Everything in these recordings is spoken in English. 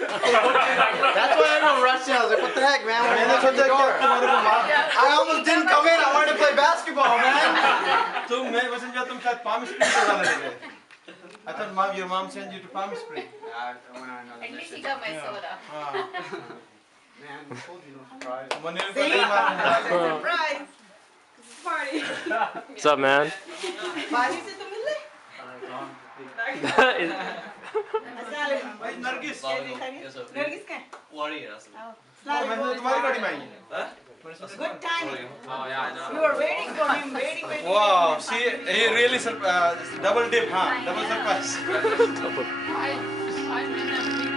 That's why I don't rush in. I was like, what the heck, man? I almost didn't come in. I wanted to play basketball, man. I thought your mom sent you to Palm Springs. I went on another At least mission. he got my soda. Man, I told you no surprise. Surprise! Party. What's up, man? Party से तो मिले? नरगिस का है? Good timing. Oh yeah, I know. We were waiting for him, waiting. Wow, see, he really double dip, huh? Double surprise. I'm in a big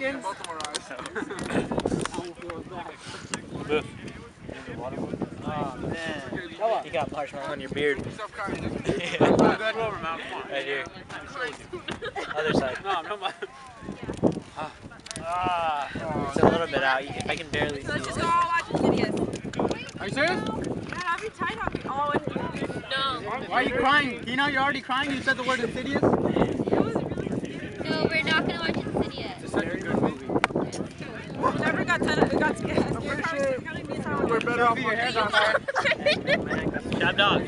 chickens. Oh man, you got marshmallow on your beard. Right here. Other side. It's a little bit out. I can barely see Let's just it. go all watch Insidious. Are you serious? Man, I'll be tight on me all watch Insidious. No. Why are you crying? You know you're already crying. You said the word insidious. It was really No, we're not gonna watch Insidious. It's such a good movie. We never got scared. We're better off with your hands on fire. Jab dog.